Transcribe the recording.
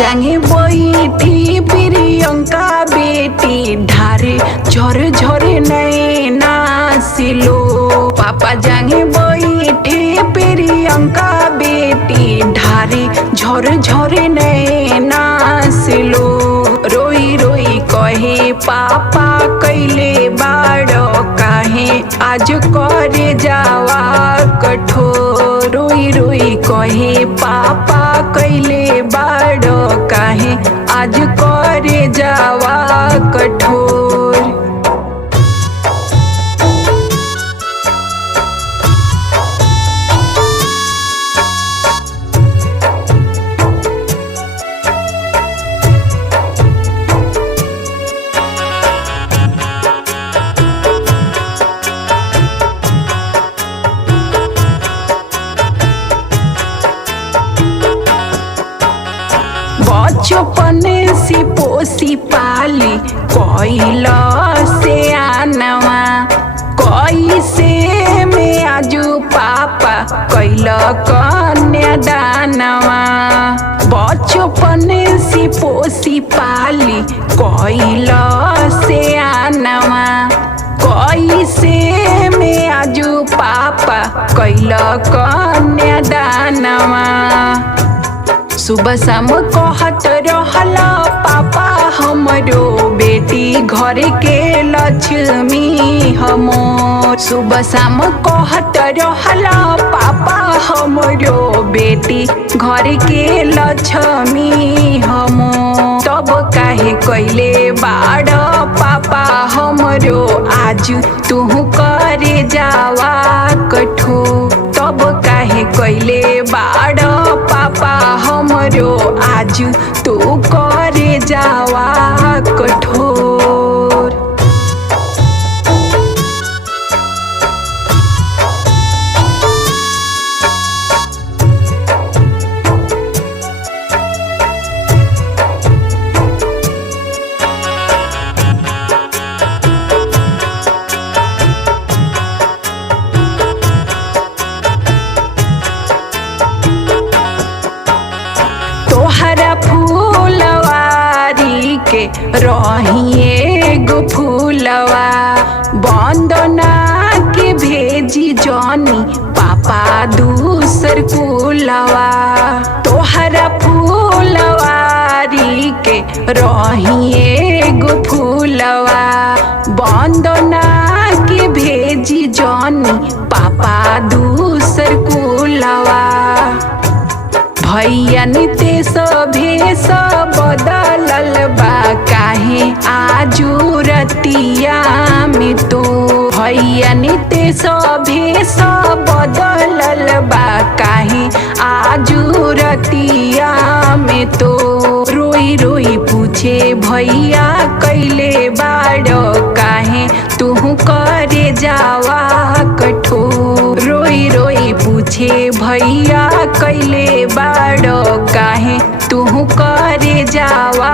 जांगे बैठी प्रियंका बेटी ढारे झर झरे नैना सिलो। पापा जांगे बैठे प्रियंका बेटी ढारे झर झरे नैना सिलो। रोई रोई कहे पापा कैले बाड़ो काहे आज करे जावा कठोर। रोई रोई कहे पापा कैले बाड़ो काहे आज करे जावा कठोर। बचपन से पोसी पाली कोइला से आनवा कैसे में आजू पापा कैला कन्यादानवा। बचपन से पोसी पाली कोइला से आनवा कैसे में आजू पापा कैला कन्यादानवा। सुबह शाम कहत रहला पापा हमरो बेटी घर के लक्ष्मी हमो। सुबह शाम कहत रहला पापा हमरो बेटी घर के लक्ष्मी हमो। तब काहे कैले बाड़ पापा हमरो आज तू करे जावा कठोर। तब काहे कैले बाड़ पापा हमरो आज तू करे जावा कठोर। तोहरा फूलवारी के रहिए गो फूलवा बंदना के भेजी जनी पापा दूसर कुलवा। तोहरा फूलवारी के रहिए गो फूलवा बंदना के भेजी जनी पापा दूसर कुलवा। भैया नितेश भेष बदलल बा काहे आजू रतिया में तो। भैया नितेश भेष बदलल बा काहे आजू रतिया में तो। रोई रोई पूछे भैया कैले बाड़ो काहे तू करे जावा कठोर। रोई रोई पूछे भैया कैले बाड़ो काहे तू करे जावा